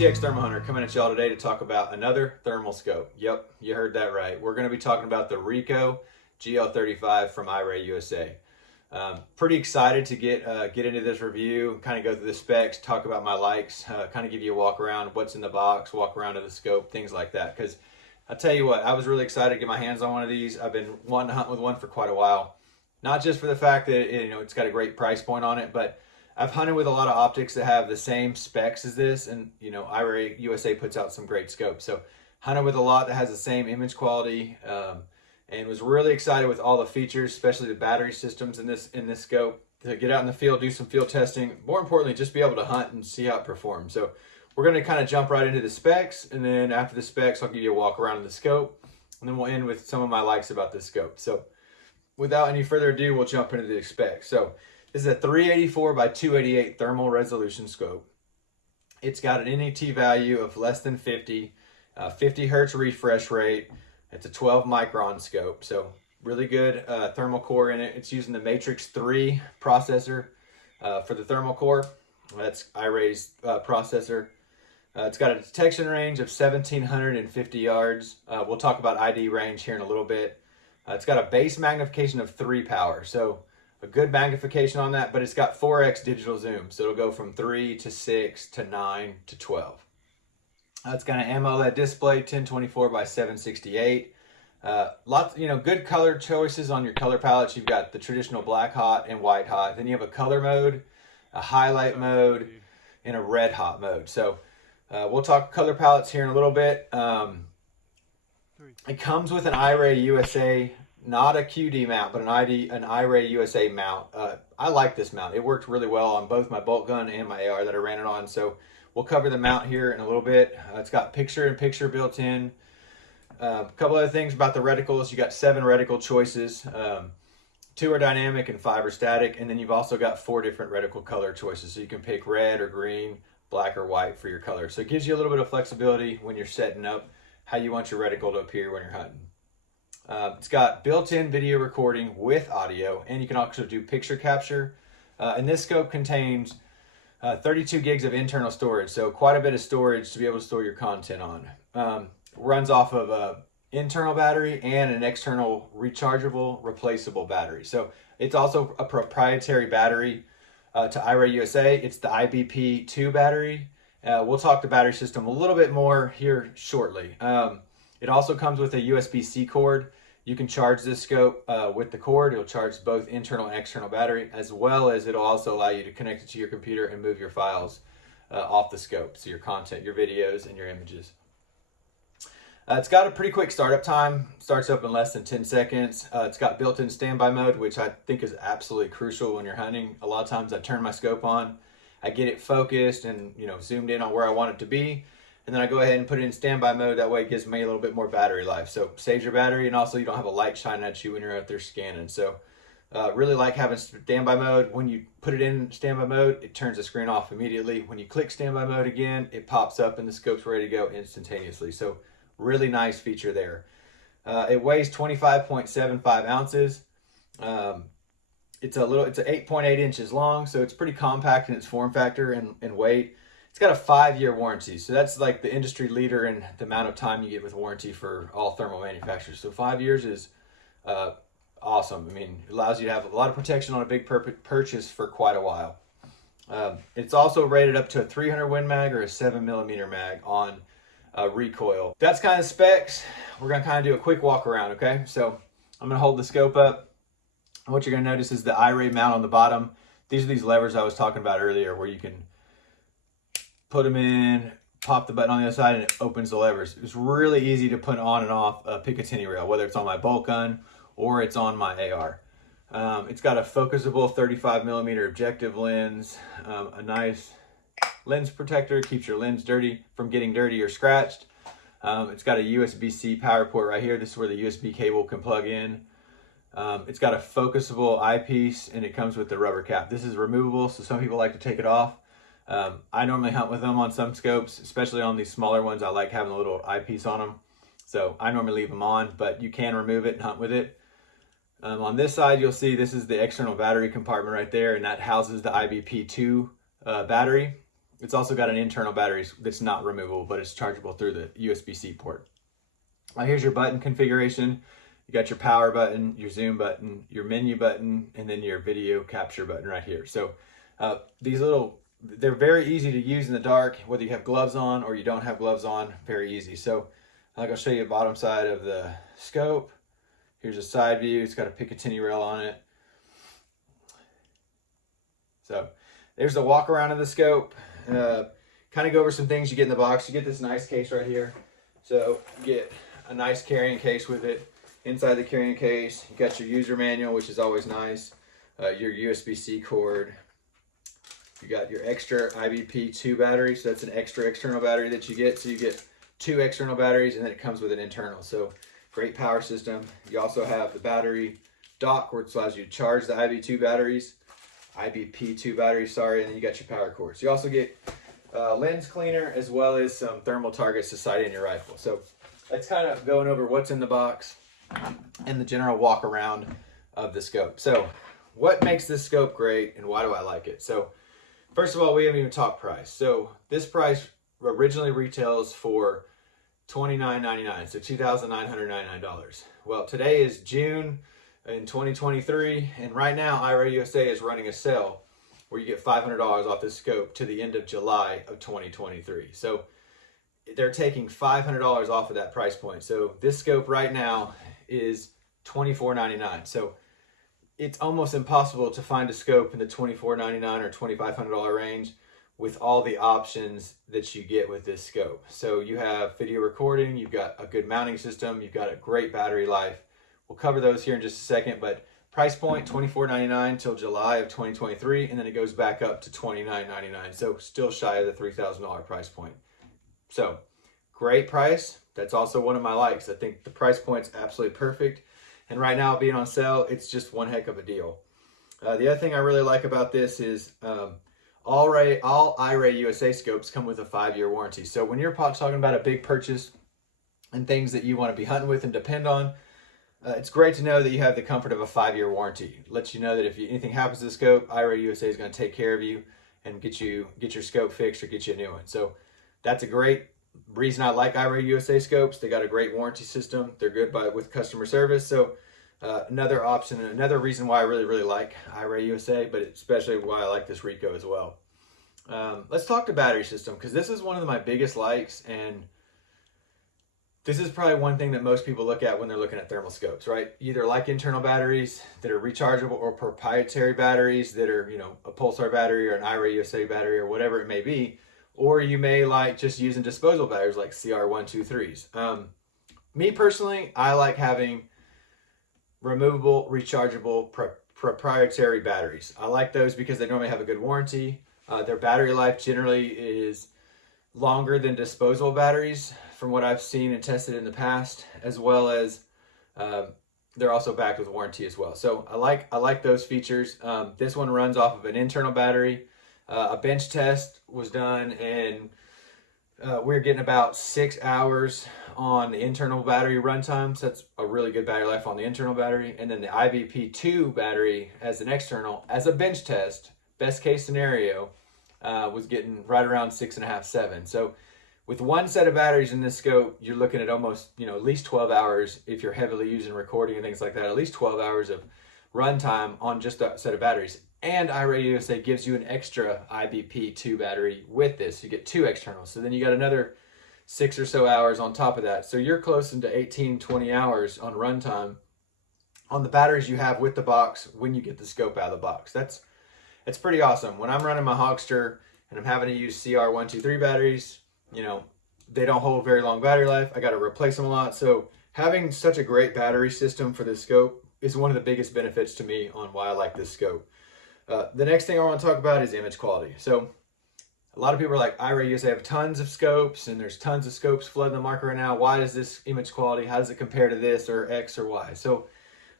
GTX Thermal Hunter coming at y'all today to talk about another thermal scope. Yep, you heard that right. We're going to be talking about the Rico GL35 from IRayUSA. Pretty excited to get into this review, kind of go through the specs, talk about my likes, kind of give you a walk around, what's in the box, walk around to the scope, things like that. Because I tell you what, I was really excited to get my hands on one of these. I've been wanting to hunt with one for quite a while. Not just for the fact that it's got a great price point on it, but I've hunted with a lot of optics that have the same specs as this, and IRayUSA puts out some great scopes. So hunted with a lot that has the same image quality, and was really excited with all the features, especially the battery systems in this scope, to get out in the field, do some field testing. More importantly, just be able to hunt and see how it performs. So we're going to kind of jump right into the specs, and then after the specs, I'll give you a walk around the scope, and then we'll end with some of my likes about this scope. So without any further ado, we'll jump into the specs. So this is a 384 by 288 thermal resolution scope. It's got an NET value of less than 50, 50 hertz refresh rate. It's a 12 micron scope, so really good thermal core in it. It's using the Matrix 3 processor for the thermal core. That's iRay's processor. It's got a detection range of 1,750 yards. We'll talk about ID range here in a little bit. It's got a base magnification of 3 power, so a good magnification on that, but it's got 4x digital zoom, so it'll go from 3 to 6 to 9 to 12. It's got an AMOLED display, 1024 by 768. Lots, good color choices on your color palettes. You've got the traditional black hot and white hot. Then you have a color mode, a highlight mode, and a red hot mode. So we'll talk color palettes here in a little bit. It comes with an IRayUSA, not a QD mount, but an IRayUSA mount. I like this mount. It worked really well on both my bolt gun and my AR that I ran it on. So we'll cover the mount here in a little bit. It's got picture-in-picture built in. A couple other things about the reticles. You got 7 reticle choices. 2 are dynamic and 5 are static. And then you've also got 4 different reticle color choices. So you can pick red or green, black or white for your color. So it gives you a little bit of flexibility when you're setting up how you want your reticle to appear when you're hunting. It's got built-in video recording with audio, and you can also do picture capture. And this scope contains 32 gigs of internal storage, so quite a bit of storage to be able to store your content on. Runs off of an internal battery and an external rechargeable, replaceable battery. So it's also a proprietary battery to IRayUSA. It's the IBP2 battery. We'll talk the battery system a little bit more here shortly. It also comes with a USB-C cord. You can charge this scope with the cord. It'll charge both internal and external battery, as well as it'll also allow you to connect it to your computer and move your files off the scope. So your content, your videos, and your images. It's got a pretty quick startup time. Starts up in less than 10 seconds. It's got built-in standby mode, which I think is absolutely crucial when you're hunting. A lot of times I turn my scope on, I get it focused and zoomed in on where I want it to be. And then I go ahead and put it in standby mode. That way it gives me a little bit more battery life. So saves your battery, and also you don't have a light shining at you when you're out there scanning. So really like having standby mode. When you put it in standby mode, it turns the screen off immediately. When you click standby mode again, it pops up and the scope's ready to go instantaneously. So really nice feature there. It weighs 25.75 ounces. It's 8.8 inches long, so it's pretty compact in its form factor and weight. It's got a 5-year warranty, so that's like the industry leader in the amount of time you get with warranty for all thermal manufacturers. So 5 years is awesome. I mean, it allows you to have a lot of protection on a big purchase for quite a while. It's also rated up to a 300 Win mag or a 7mm mag on recoil. That's kind of specs. We're going to kind of do a quick walk around, okay? So I'm going to hold the scope up. What you're going to notice is the iRay mount on the bottom. These are these levers I was talking about earlier where you can put them in, pop the button on the other side, and it opens the levers. It's really easy to put on and off a Picatinny rail, whether it's on my bolt gun or it's on my AR. It's got a focusable 35mm objective lens, a nice lens protector, keeps your lens from getting dirty or scratched. It's got a USB-C power port right here. This is where the USB cable can plug in. It's got a focusable eyepiece, and it comes with the rubber cap. This is removable, so some people like to take it off. I normally hunt with them on some scopes, especially on these smaller ones. I like having a little eyepiece on them. So I normally leave them on, but you can remove it and hunt with it. On this side, you'll see this is the external battery compartment right there, and that houses the IBP2 battery. It's also got an internal battery that's not removable, but it's chargeable through the USB-C port. Here's your button configuration. You got your power button, your zoom button, your menu button, and then your video capture button right here. So they're very easy to use in the dark, whether you have gloves on or you don't have gloves on, very easy. So I'll show you the bottom side of the scope. Here's a side view. It's got a Picatinny rail on it. So there's the walk around of the scope. Kind of go over some things you get in the box. You get this nice case right here. So you get a nice carrying case with it. Inside the carrying case, you got your user manual, which is always nice. Your USB-C cord. You got your extra IBP2 battery. So that's an extra external battery that you get. So you get 2 external batteries, and then it comes with an internal. So great power system. You also have the battery dock, which allows you to charge the IBP2 batteries, sorry, and then you got your power cords. You also get lens cleaner as well as some thermal targets to sight in your rifle. So that's kind of going over what's in the box and the general walk around of the scope. So what makes this scope great and why do I like it? So first of all, we haven't even talked price. So this price originally retails for $29.99, so $2,999. Well, today is June in 2023, and right now IRay USA is running a sale where you get $500 off this scope to the end of July of 2023. So they're taking $500 off of that price point. So this scope right now is $24.99. So it's almost impossible to find a scope in the $24.99 or $2,500 range with all the options that you get with this scope. So you have video recording, you've got a good mounting system, you've got a great battery life. We'll cover those here in just a second, but price point $24.99 till July of 2023, and then it goes back up to $29.99. So still shy of the $3,000 price point. So great price. That's also one of my likes. I think the price point's absolutely perfect. And right now being on sale, it's just one heck of a deal. The other thing I really like about this is all IRay USA scopes come with a 5-year warranty. So when you're talking about a big purchase and things that you want to be hunting with and depend on, it's great to know that you have the comfort of a 5-year warranty. It lets you know that if anything happens to the scope, IRay USA is going to take care of you and get your scope fixed or get you a new one. So that's a great reason I like IRay USA scopes. They got a great warranty system. They're good with customer service. So another option and another reason why I really like IRay USA, but especially why I like this Rico as well. Let's talk to battery system, because this is one of my biggest likes, and this is probably one thing that most people look at when they're looking at thermal scopes, right? Either like internal batteries that are rechargeable or proprietary batteries that are, a Pulsar battery or an IRay USA battery or whatever it may be, or you may like just using disposable batteries like CR123s. Me personally, I like having removable, rechargeable, proprietary batteries. I like those because they normally have a good warranty. Their battery life generally is longer than disposable batteries from what I've seen and tested in the past, as well as they're also backed with warranty as well. So I like those features. This one runs off of an internal battery. A bench test was done, and we're getting about 6 hours on the internal battery runtime. So that's a really good battery life on the internal battery. And then the IBP2 battery as an external, as a bench test, best case scenario, was getting right around 6.5, 7. So with one set of batteries in this scope, you're looking at almost, at least 12 hours if you're heavily using recording and things like that, at least 12 hours of runtime on just that set of batteries. And IRay USA gives you an extra IBP2 battery with this. You get 2 externals. So then you got another 6 or so hours on top of that. So you're close into 18, 20 hours on runtime on the batteries you have with the box when you get the scope out of the box. That's pretty awesome. When I'm running my Hogster and I'm having to use CR123 batteries, they don't hold very long battery life. I got to replace them a lot. So having such a great battery system for this scope is one of the biggest benefits to me on why I like this scope. The next thing I want to talk about is image quality. So a lot of people are like, IRay USA have tons of scopes and there's tons of scopes flooding the market right now. Why is this image quality? How does it compare to this or X or Y? So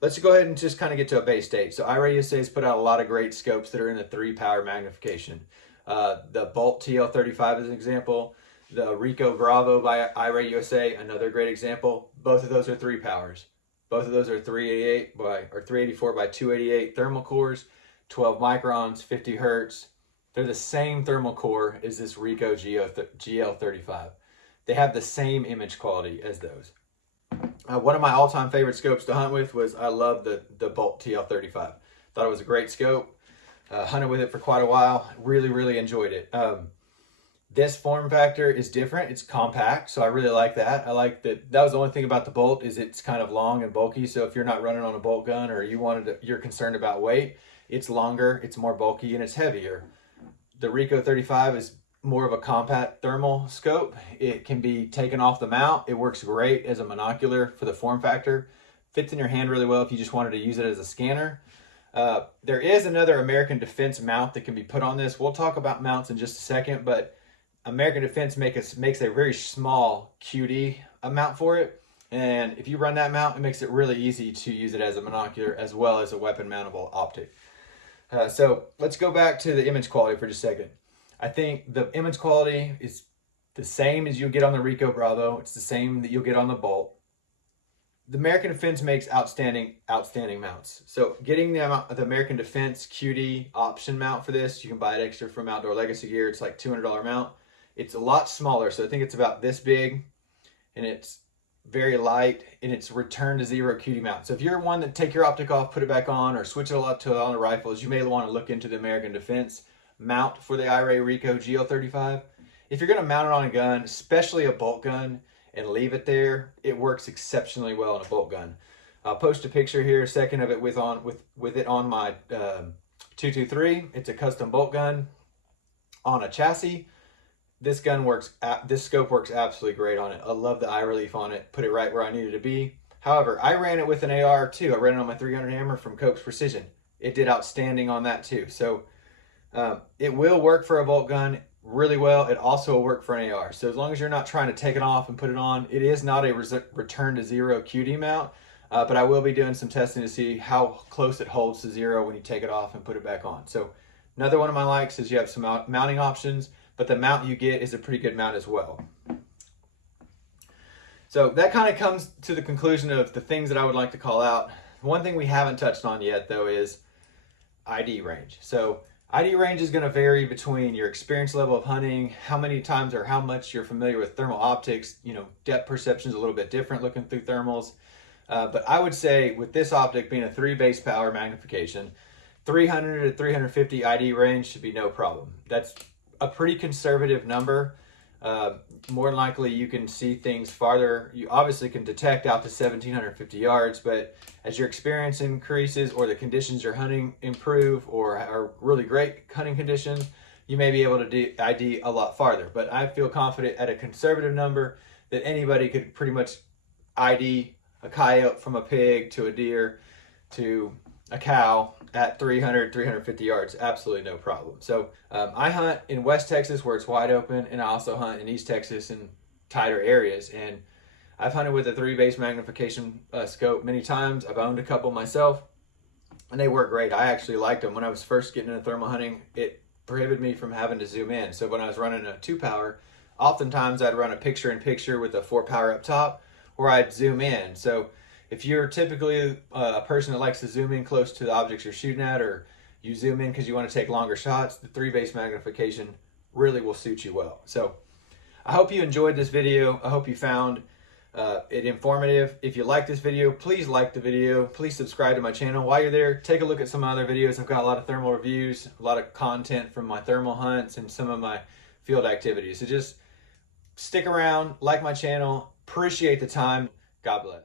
let's go ahead and just kind of get to a base state. So IRay USA has put out a lot of great scopes that are in the 3-power magnification. The Bolt TL35 is an example. The Rico Bravo by IRay USA, another great example. Both of those are 3 powers. Both of those are 384 by 288 thermal cores, 12 microns, 50 hertz, They're the same thermal core as this Rico GL35. They have the same image quality as those. One of my all-time favorite scopes to hunt with was, I love the Bolt TL35. Thought it was a great scope. Hunted with it for quite a while. Really enjoyed it. This form factor is different. It's compact, so I really like that. I like that. That was the only thing about the Bolt, is it's kind of long and bulky. So if you're not running on a bolt gun, or you're concerned about weight, it's longer, it's more bulky, and it's heavier. The Rico 35 is more of a compact thermal scope. It can be taken off the mount. It works great as a monocular for the form factor. Fits in your hand really well if you just wanted to use it as a scanner. There is another American Defense mount that can be put on this. We'll talk about mounts in just a second, but American Defense makes a very small QD mount for it. And if you run that mount, it makes it really easy to use it as a monocular as well as a weapon mountable optic. So let's go back to the image quality for just a second. I think the image quality is the same as you'll get on the Rico Bravo. It's the same that you'll get on the Bolt. The American Defense makes outstanding mounts. So getting the American Defense QD option mount for this, you can buy it extra from Outdoor Legacy Gear. It's like $200 mount. It's a lot smaller, so I think it's about this big, and it's very light, and it's return to zero QD mount. So if you're one that take your optic off, put it back on, or switch it a lot to on the rifles, you may want to look into the American Defense mount for the IRay Rico GL35. If you're going to mount it on a gun, especially a bolt gun, and leave it there, it works exceptionally well on a bolt gun. I'll post a picture here, a second of it with it on my 223. It's a custom bolt gun on a chassis. This scope works absolutely great on it. I love the eye relief on it. Put it right where I needed to be. However, I ran it with an AR too. I ran it on my 300 hammer from Coke's Precision. It did outstanding on that too. So it will work for a bolt gun really well. It also will work for an AR. So as long as you're not trying to take it off and put it on, it is not a return to zero QD mount. But I will be doing some testing to see how close it holds to zero when you take it off and put it back on. So another one of my likes is you have some mounting options, but the mount you get is a pretty good mount as well. So that kind of comes to the conclusion of the things that I would like to call out. One thing we haven't touched on yet though is ID range. So ID range is going to vary between your experience level of hunting, how many times or how much you're familiar with thermal optics. You know, depth perception is a little bit different looking through thermals. But I would say with this optic being a 3 base power magnification, 300 to 350 ID range should be no problem. That's a pretty conservative number. More than likely you can see things farther. You obviously can detect out to 1750 yards, but as your experience increases or the conditions you're hunting improve or are really great hunting conditions, you may be able to ID a lot farther. But I feel confident at a conservative number that anybody could pretty much ID a coyote from a pig to a deer to a cow at 300, 350 yards, absolutely no problem. So I hunt in West Texas where it's wide open, and I also hunt in East Texas in tighter areas. And I've hunted with a 3 base magnification scope many times. I've owned a couple myself, and they work great. I actually liked them. When I was first getting into thermal hunting, it prohibited me from having to zoom in. So when I was running a 2 power, oftentimes I'd run a picture-in-picture with a 4 power up top, or I'd zoom in. So if you're typically a person that likes to zoom in close to the objects you're shooting at, or you zoom in because you want to take longer shots, the 3 base magnification really will suit you well. So I hope you enjoyed this video. I hope you found it informative. If you like this video, please like the video. Please subscribe to my channel. While you're there, take a look at some other videos. I've got a lot of thermal reviews, a lot of content from my thermal hunts and some of my field activities. So just stick around, like my channel, appreciate the time. God bless.